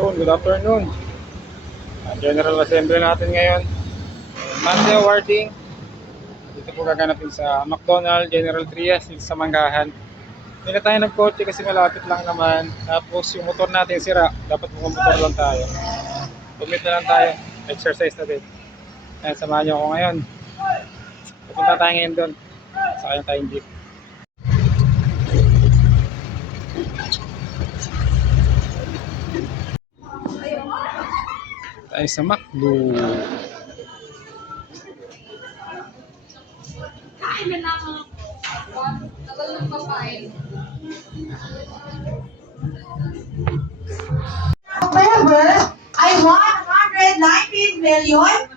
So, good afternoon. General Assembly natin ngayon. Monday awarding. Dito po gaganapin sa McDonald General Trias dito sa Manggahan. Hindi na tayo nagkotse kasi malapit lang naman. Tapos yung motor natin sira. Dapat motor lang tayo. Commit na lang tayo. Exercise na din. Ayan, samahan nyo ako ngayon. Pupunta tayo ngayon doon. Sakay tayong jeep. Tayo sa McDo. Kain na lang. Tagal ng papain. However, I won 119 million